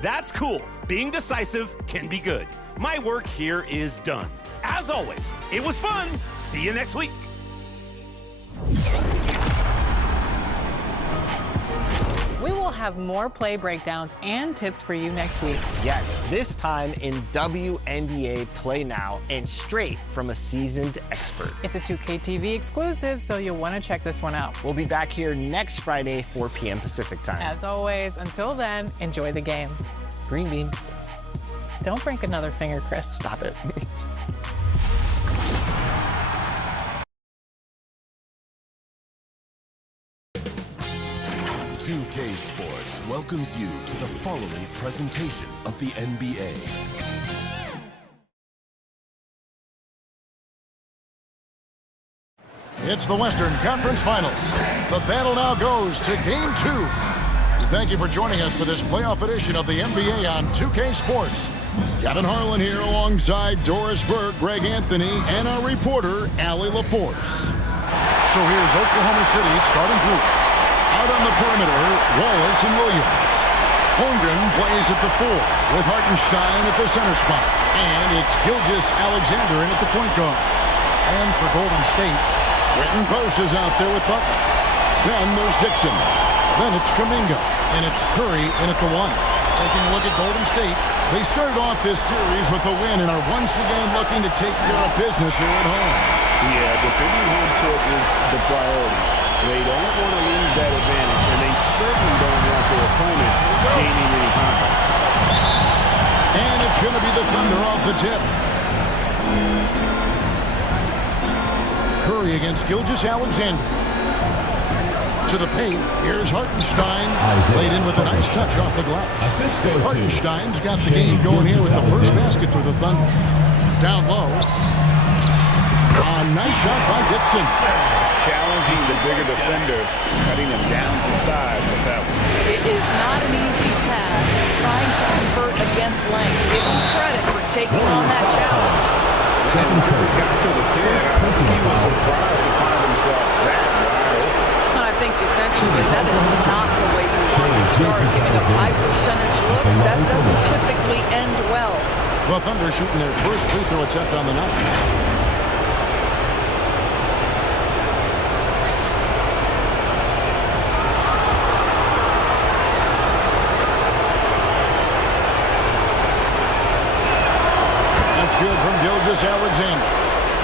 That's cool. Being decisive can be good. My work here is done. As always, it was fun. See you next week. We will have more play breakdowns and tips for you next week. Yes, this time in WNBA Play Now and straight from a seasoned expert. It's a 2K TV exclusive, so you'll want to check this one out. We'll be back here next Friday, 4 p.m. Pacific time. As always, until then, enjoy the game. Green bean. Don't break another finger, Chris. Stop it. UK Sports welcomes you to the following presentation of the NBA. It's the Western Conference Finals. The battle now goes to Game 2. Thank you for joining us for this playoff edition of the NBA on 2K Sports. Kevin Harlan here alongside Doris Burke, Greg Anthony, and our reporter, Allie LaForce. So here's Oklahoma City's starting group. Out on the perimeter, Wallace and Williams. Holmgren plays at the 4 with Hartenstein at the center spot. And it's Gilgeous-Alexander in at the point guard. And for Golden State, Brenton Post is out there with Butler. Then there's Dixon. Then it's Kuminga. And it's Curry in at the 1. Taking a look at Golden State, they started off this series with a win and are once again looking to take care of business here at home. Yeah, defending home court is the priority. They don't want to lose that advantage, and they certainly don't want their opponent gaining any confidence. And it's going to be the Thunder off the tip. Curry against Gilgeous-Alexander. To the paint, here's Hartenstein. Laid in with a nice touch off the glass. Hartenstein's got the game going here with the first basket for the Thunder. Down low. A nice shot by Dixon. Challenging the bigger defender, cutting him down to size with that one. It is not an easy task trying to convert against length. Give him credit for taking on that challenge. And once it got to the 10, I think he was surprised to find himself that wide open. I think defensively that is not the way you want to start. Giving up high percentage looks, that doesn't typically end well. Well, Thunder shooting their first free throw attempt on the night. Good from Gilgeous-Alexander.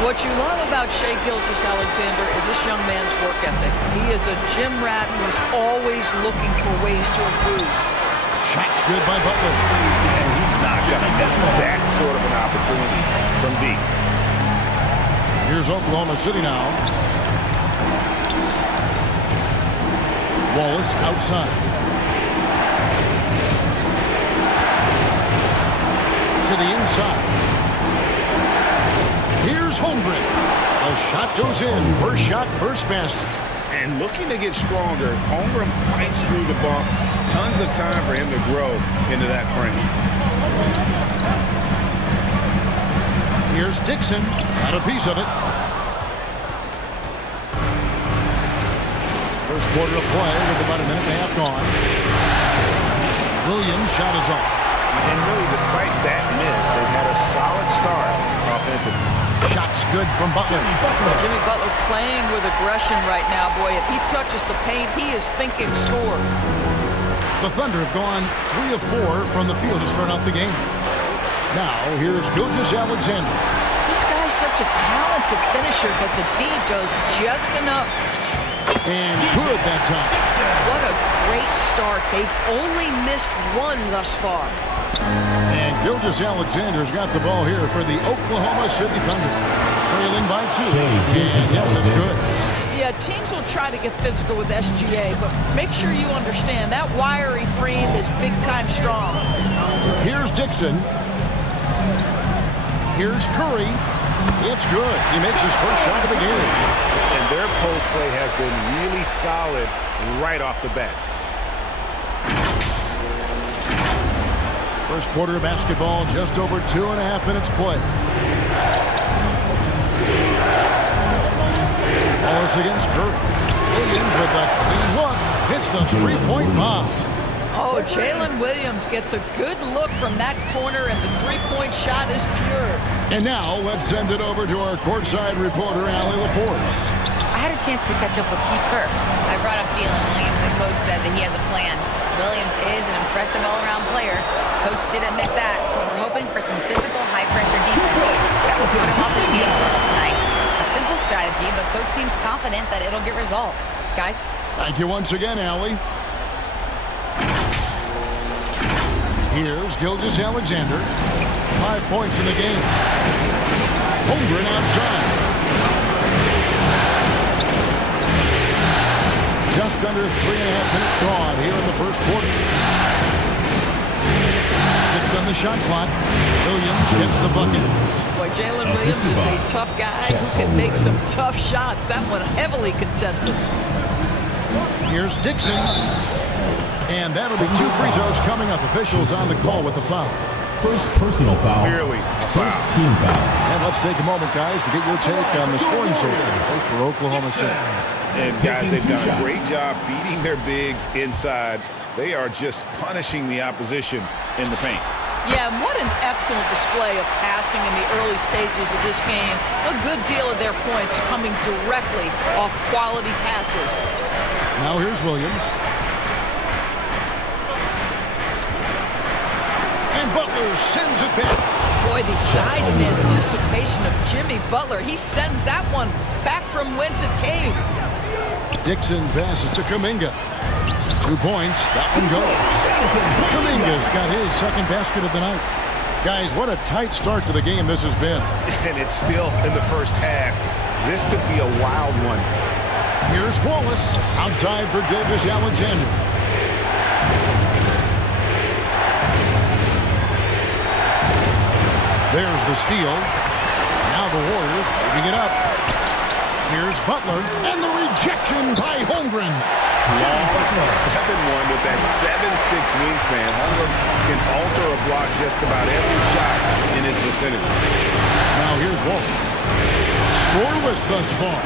What you love about Shai Gilgeous-Alexander is this young man's work ethic. He is a gym rat who's always looking for ways to improve. Shot's good by Butler. And he's not going to miss that sort of an opportunity from deep. Here's Oklahoma City now. Wallace outside. To the inside. Here's Holmgren. A shot goes in. First shot, first basket. And looking to get stronger, Holmgren fights through the bump. Tons of time for him to grow into that frame. Here's Dixon. Got a piece of it. First quarter of play with about a minute and a half gone. Williams' shot is off. And really, despite that miss, they've had a solid start offensively. Shot's good from Butler. Jimmy Butler playing with aggression right now. Boy, if he touches the paint, he is thinking score. The Thunder have gone 3 of 4 from the field to start out the game. Now, here's Gilgeous-Alexander. This guy's such a talented finisher, but the D does just enough. And good that time. What a great start. They've only missed one thus far. And Gilgeous-Alexander's got the ball here for the Oklahoma City Thunder. Trailing by 2. And yes, it's good. Yeah, teams will try to get physical with SGA, but make sure you understand that wiry frame is big-time strong. Here's Dixon. Here's Curry. It's good. He makes his first shot of the game. And their post play has been really solid right off the bat. First quarter of basketball, just over 2.5 minutes play. Wallace against Curry. Williams with a clean look. Hits the three-point bomb. Oh, Oh, Jalen Williams gets a good look from that corner, and the three-point shot is pure. And now let's send it over to our courtside reporter, Allie LaForce. I had a chance to catch up with Steve Kerr. I brought up Jalen Williams, and Coach said that he has a plan. Williams is an impressive all-around player. Coach did admit that. We're hoping for some physical, high-pressure defense that will put him off his game a little tonight. A simple strategy, but Coach seems confident that it'll get results. Guys? Thank you once again, Allie. Here's Gilgeous-Alexander. 5 points in the game. Holmgren outside. Just under 3.5 minutes gone here in the first quarter. 6 on the shot clock. Williams gets the bucket. Boy, Jalen Williams is a tough guy who can make some tough shots. That one heavily contested. Here's Dixon. And that'll be 2 free throws coming up. Officials on the call with the foul. First personal foul. Clearly. First team foul. And let's take a moment, guys, to get your take on the scoring so far for Oklahoma City. And guys, they've done a great job feeding their bigs inside. They are just punishing the opposition in the paint. Yeah, and what an excellent display of passing in the early stages of this game. A good deal of their points coming directly off quality passes. Now here's Williams. And Butler sends it back. Boy, the size and anticipation of Jimmy Butler. He sends that one back from whence it came. Dixon passes to Kuminga. 2 points. That one goes. Kuminga's got his second basket of the night. Guys, what a tight start to the game this has been. And it's still in the first half. This could be a wild one. Here's Wallace outside for Gilgeous-Alexander. There's the steal. Now the Warriors moving it up. Here's Butler, and the rejection by Holmgren. 7-1 with that 7'6" wingspan. Holmgren can alter a block just about every shot in his vicinity. Now here's Wallace. Scoreless thus far.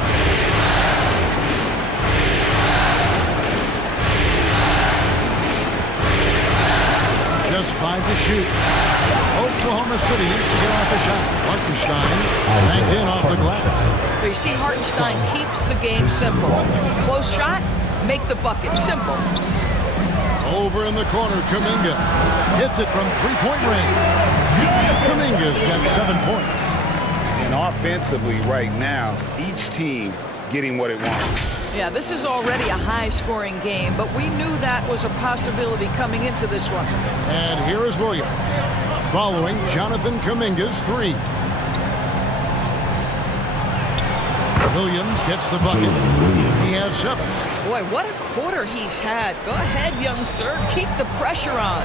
Just 5 to shoot. Oklahoma City needs to get off a shot. Hartenstein banked in off the glass. But you see, Hartenstein keeps the game simple. Close shot, make the bucket. Simple. Over in the corner, Kuminga hits it from three-point range. Kuminga's got 7 points. And offensively right now, each team getting what it wants. Yeah, this is already a high-scoring game, but we knew that was a possibility coming into this one. And here is Williams, following Jonathan Kuminga's 3. Williams gets the bucket. He has 7. Boy, what a quarter he's had. Go ahead, young sir. Keep the pressure on.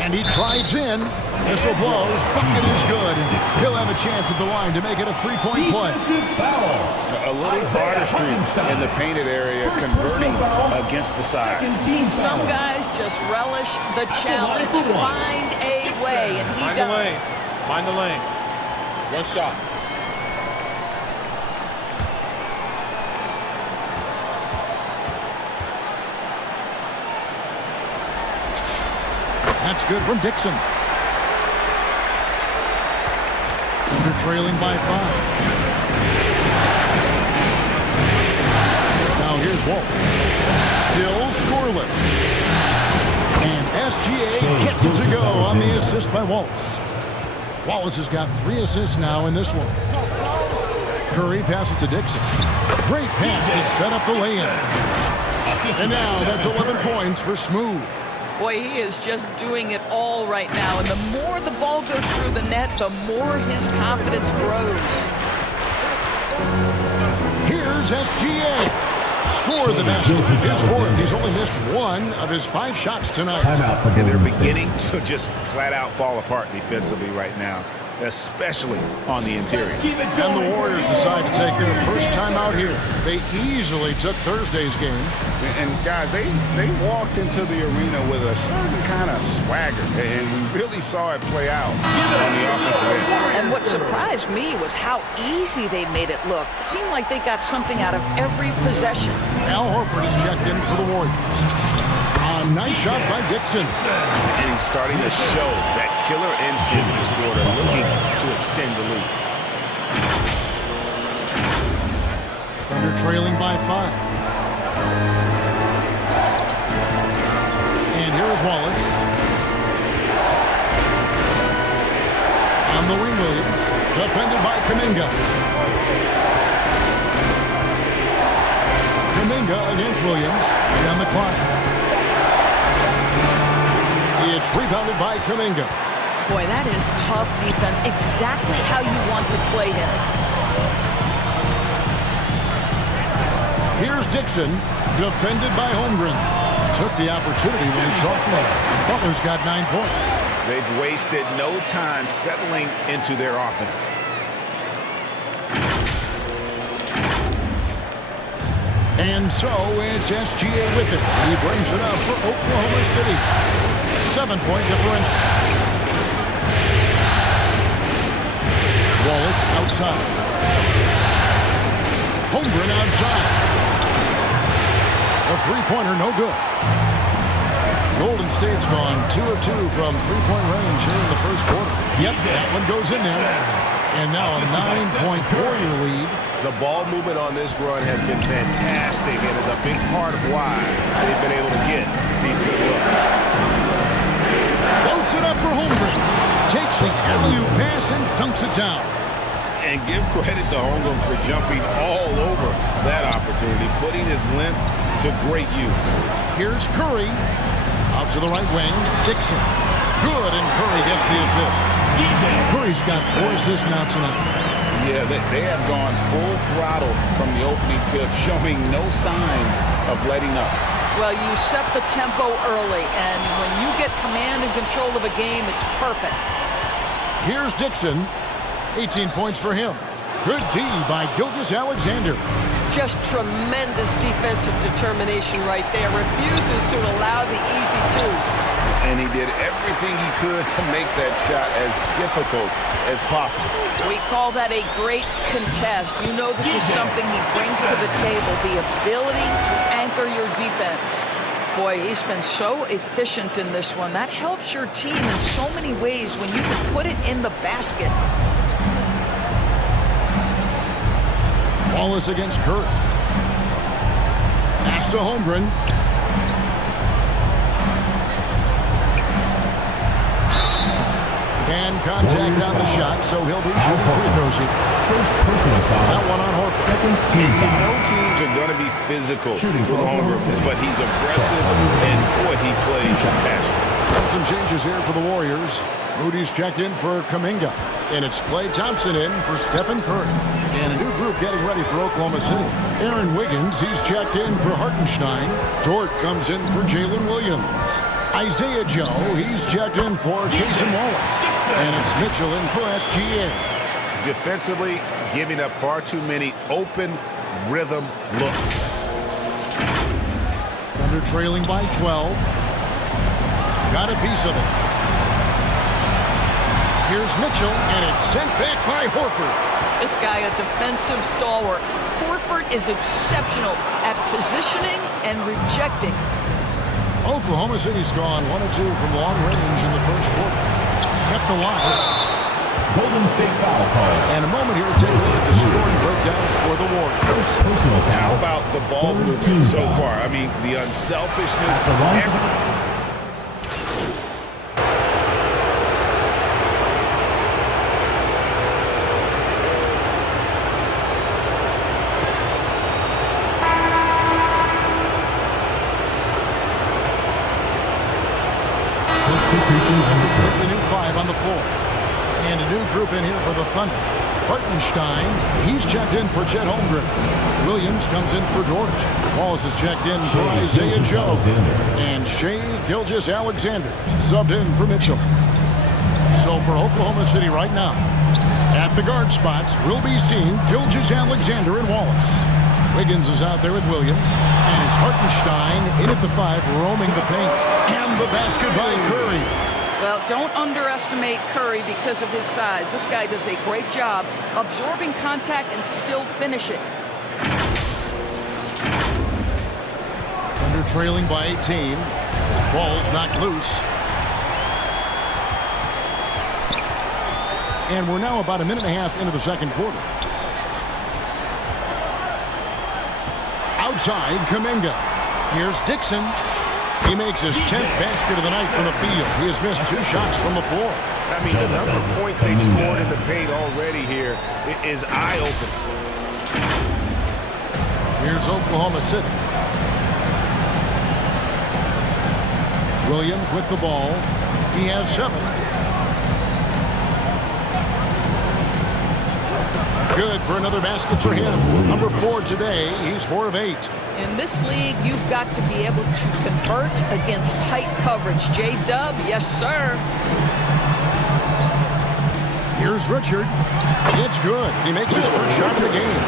And he drives in. Whistle blows. Bucket is good. And he'll have a chance at the line to make it a 3-point play. A little artistry in the painted area, converting against the side. Some guys just relish the challenge. Find a way, and he does. Find the lane. One shot. That's good from Dixon. They're trailing by 5. Now here's Waltz. Still scoreless. And SGA gets it to go on the assist by Wallace. Wallace has got 3 assists now in this one. Curry passes to Dixon. Great pass to set up the lay-in. And now that's 11 points for Smooth. Boy, he is just doing it all right now. And the more the ball goes through the net, the more his confidence grows. Here's SGA. Scored the basket. His 4th. He's only missed 1 of his 5 shots tonight. And they're beginning to just flat out fall apart defensively right now, especially on the interior. And the Warriors decide to take their first time out here. They easily took Thursday's game. And guys, they walked into the arena with a certain kind of swagger, and we really saw it play out on the offensive end. And what surprised me was how easy they made it look. It seemed like they got something out of every possession. Al Horford is checked in for the Warriors. On Nice shot by Dixon. And he's starting to show that killer instinct this quarter, looking to extend the lead. Thunder trailing by 5. And here is Wallace. On the wing, Williams. Defended by Kuminga. Kuminga against Williams. And on the clock. It's rebounded by Kuminga. Boy, that is tough defense. Exactly how you want to play him. Here's Dixon, defended by Holmgren. Took the opportunity when he saw it. Butler's got 9 points. They've wasted no time settling into their offense. And so it's SGA with it. He brings it up for Oklahoma City. 7-point differential. Wallace outside. Holmgren outside. A three-pointer, no good. Golden State's gone 2 of 2 from three-point range here in the first quarter. Yep, that one goes in there. And now a 9-point Warrior lead. The ball movement on this run has been fantastic and is a big part of why they've been able to get these good looks. Floats it up for Holmgren. Takes the alley-oop pass and dunks it down. And give credit to Holmgren for jumping all over that opportunity, putting his length to great use. Here's Curry. Out to the right wing. Dixon. Good, and Curry gets the assist. Curry's got 4 assists now tonight. Yeah, they have gone full throttle from the opening tip, showing no signs of letting up. Well, you set the tempo early, and when you get command and control of a game, it's perfect. Here's Dixon. 18 points for him. Good D by Gilgeous-Alexander. Just tremendous defensive determination right there. Refuses to allow the easy two. And he did everything he could to make that shot as difficult as possible. We call that a great contest. You know this is something he brings to the table, the ability to anchor your defense. Boy, he's been so efficient in this one. That helps your team in so many ways when you can put it in the basket. Wallace against Curry. Pass to Holmgren. And contact on the shot, so he'll be shooting free throws here. First personal foul. That one on Horford. Second team foul. No teams are going to be physical Shooting with for Oklahoma Holmgren, City. but he's aggressive, and boy, he plays passionate. Some changes here for the Warriors. Moody's checked in for Kuminga. And it's Klay Thompson in for Stephen Curry. And a new group getting ready for Oklahoma City. Aaron Wiggins, he's checked in for Hartenstein. Dort comes in for Jalen Williams. Isaiah Joe, he's checked in for Jason Wallace. And it's Mitchell in for SGA. Defensively, giving up far too many open rhythm looks. Thunder trailing by 12. Got a piece of it. Here's Mitchell, and it's sent back by Horford. This guy, a defensive stalwart. Horford is exceptional at positioning and rejecting. Oklahoma City's gone 1 of 2 from long range in the first quarter. Kept alive. Golden State foul call. And a moment here to take a look at the scoring breakdown for the Warriors. First personal foul. How about the ball Third movement team so foul. far? I mean, the unselfishness. The line. The new 5 on the floor. And a new group in here for the Thunder. Hartenstein, he's checked in for Chet Holmgren. Williams comes in for Dort. Wallace is checked in for Isaiah Joe. And Shai Gilgeous-Alexander subbed in for Mitchell. So for Oklahoma City right now, at the guard spots, we'll be seeing Gilgeous-Alexander and Wallace. Wiggins is out there with Williams. And it's Hartenstein in at the 5, roaming the paint. And the basket by Curry. Well, don't underestimate Curry because of his size. This guy does a great job absorbing contact and still finishing. Under trailing by 18. Ball's knocked loose. And we're now about a minute and a half into the second quarter. Outside, Kuminga. Here's Dixon. He makes his 10th basket of the night from the field. He has missed 2 shots from the floor. I mean, the number of points they've scored in the paint already here is eye-opening. Here's Oklahoma City. Williams with the ball. He has 7. Good for another basket for him. Number 4 today. He's 4 of 8. In this league, you've got to be able to convert against tight coverage. J-Dub, yes, sir. Here's Richard. It's good. He makes his first shot of the game.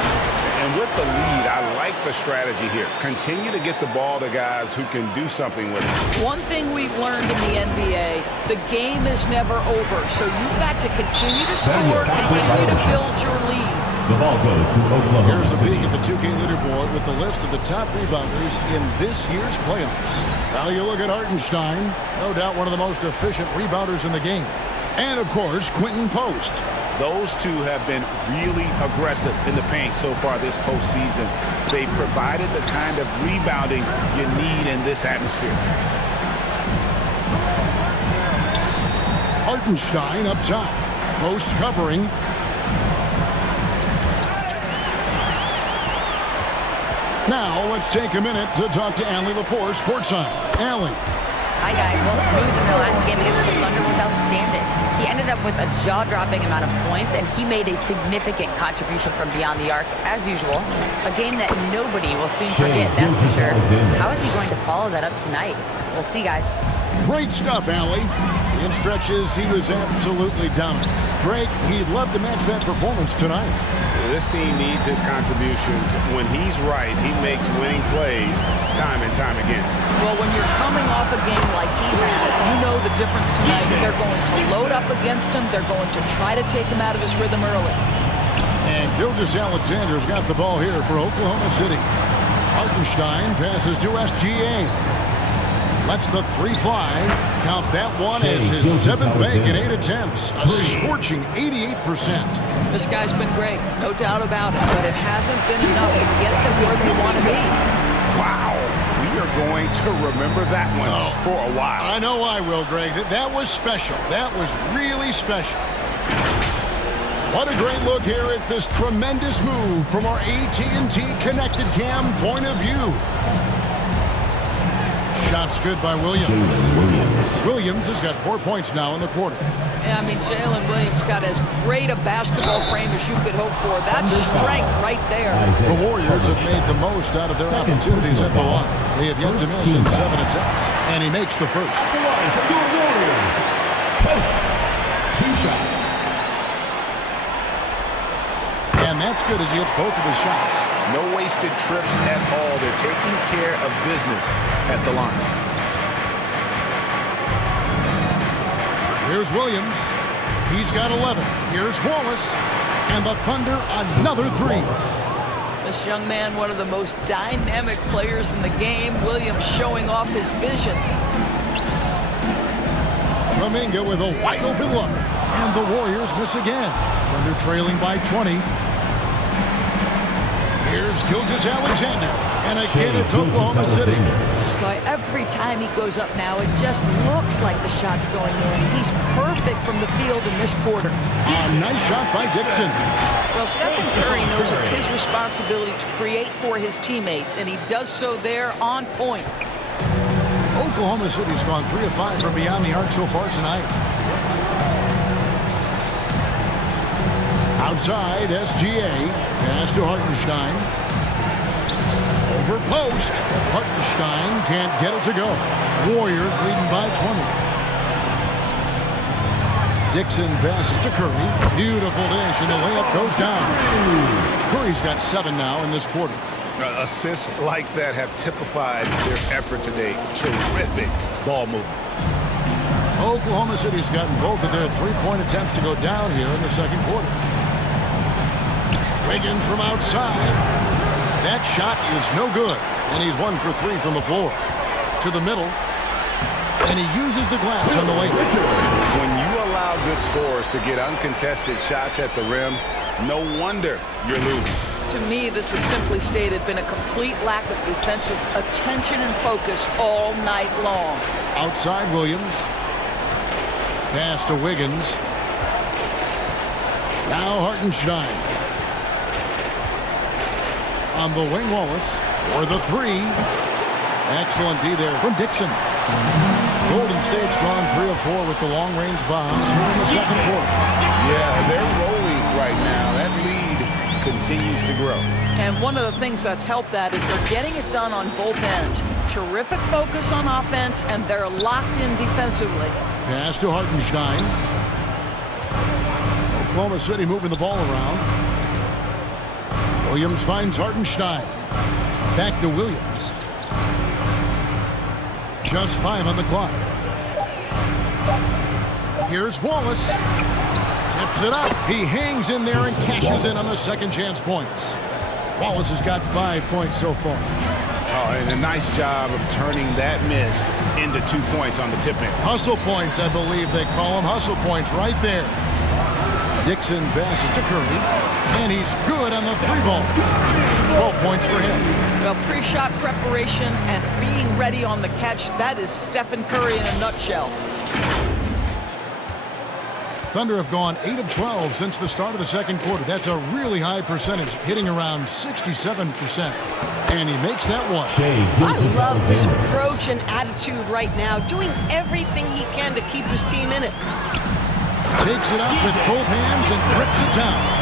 And with the lead, I like the strategy here. Continue to get the ball to guys who can do something with it. One thing we've learned in the NBA, the game is never over. So you've got to continue to score, continue to build your lead. The ball goes to Oklahoma Here's a City. peek at the 2K leaderboard with the list of the top rebounders in this year's playoffs. Now you look at Hartenstein, no doubt one of the most efficient rebounders in the game. And, of course, Quentin Post. Those two have been really aggressive in the paint so far this postseason. They provided the kind of rebounding you need in this atmosphere. Hartenstein up top. Post covering. Now let's take a minute to talk to Allie LaForce courtside. Allie. Hi, guys. Well, Smooth in their last game against the Thunder was outstanding. He ended up with a jaw-dropping amount of points, and he made a significant contribution from beyond the arc, as usual. A game that nobody will soon forget, that's for sure. How is he going to follow that up tonight? We'll see, guys. Great stuff, Allie. In stretches, he was absolutely dominant. Greg, he'd love to match that performance tonight. This team needs his contributions. When he's right, he makes winning plays time and time again. Well, when you're coming off a game like he had, you know the difference tonight. They're going to load up against him. They're going to try to take him out of his rhythm early. And Gilgeous-Alexander's got the ball here for Oklahoma City. Hartenstein passes to SGA. Lets the 3 fly. Count that one as his 7th make in 8 attempts. A scorching 88%. This guy's been great, no doubt about it, but it hasn't been enough to get them where they want to be. Wow. We are going to remember that one for a while. I know I will, Greg. That was special. That was really special. What a great look here at this tremendous move from our AT&T Connected Cam point of view. Shots good by Williams. Williams has got 4 points now in the quarter. Yeah, I mean, Jalen Williams got as great a basketball frame as you could hope for. That's strength right there. The Warriors have made the most out of their opportunities at the line. They have yet to miss in 7 attempts. And he makes the first. The line for your Warriors. Post. 2 shots. And that's good as he hits both of his shots. No wasted trips at all. They're taking care of business at the line. Here's Williams. He's got 11. Here's Wallace. And the Thunder, another 3. This young man, one of the most dynamic players in the game. Williams showing off his vision. Kuminga with a wide open look. And the Warriors miss again. Thunder trailing by 20. Here's Gilgeous-Alexander. And again, it's Oklahoma City. So every time he goes up now, it just looks like the shot's going in. He's perfect from the field in this quarter. A nice shot by Dixon. Well, Stephen Curry knows it's his responsibility to create for his teammates, and he does so there on point. Oklahoma City's gone 3 of 5 from beyond the arc so far tonight. Outside, SGA. Pass to Hartenstein. Over post. Hartenstein can't get it to go. Warriors leading by 20. Dixon passes to Curry. Beautiful dish, and the layup goes down. Curry's got 7 now in this quarter. Assists like that have typified their effort today. Terrific ball movement. Oklahoma City's gotten both of their 3-point attempts to go down here in the second quarter. Wiggins from outside. That shot is no good, and he's 1 for 3 from the floor. To the middle. And he uses the glass on the layup. When you allow good scorers to get uncontested shots at the rim, no wonder you're losing. To me, this has simply stated been a complete lack of defensive attention and focus all night long. Outside Williams. Pass to Wiggins. Now Hartenstein. On the wing, Wallace for the three. Excellent D there from Dixon. Golden State's gone 3 of 4 with the long-range bombs here in the second quarter. Yeah, they're rolling right now. That lead continues to grow. And one of the things that's helped that is they're getting it done on both ends. Terrific focus on offense, and they're locked in defensively. Pass to Hartenstein. Oklahoma City moving the ball around. Williams finds Hartenstein. Back to Williams. Just 5 on the clock. Here's Wallace. Tips it up. He hangs in there and cashes in on the second chance points. Wallace has got 5 points so far. Oh, and a nice job of turning that miss into 2 points on the tip-in. Hustle points, I believe they call them. Hustle points right there. Dixon passes to Curry, and he's good on the 3-ball. 12 points for him. Well, pre-shot preparation and being ready on the catch, that is Stephen Curry in a nutshell. Thunder have gone 8 of 12 since the start of the second quarter. That's a really high percentage, hitting around 67%. And he makes that one. I love his approach and attitude right now, doing everything he can to keep his team in it. Takes it up with both hands and rips it down.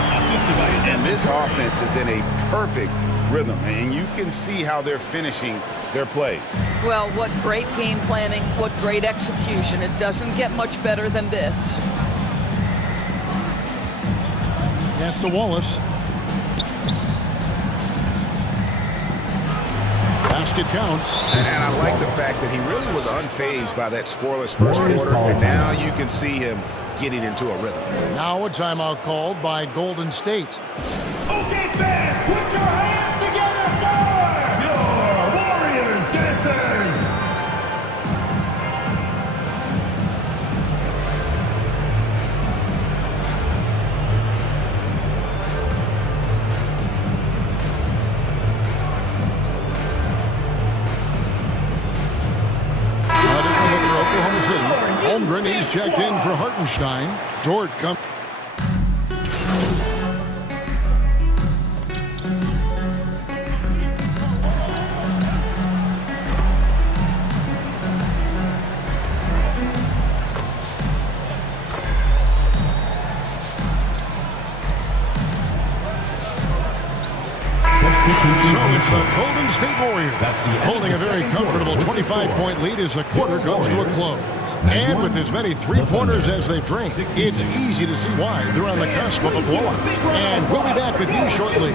And this offense is in a perfect rhythm, and you can see how they're finishing their plays. Well, what great game planning, what great execution. It doesn't get much better than this. Pass to Wallace. Basket counts. And I like the fact that he really was unfazed by that scoreless first quarter, and now you can see him getting into a rhythm. Now a timeout called by Golden State. Okay, fans, put your hands together for your Warriors dancers. Oklahoma City. Holmgren, he's checked in for Hartenstein. Dort comes. So it's the Golden State Warriors holding a very comfortable 25-point lead as the quarter comes to a close. And with as many three-pointers as they've drained, it's easy to see why they're on the cusp of a blowout. And we'll be back with you shortly.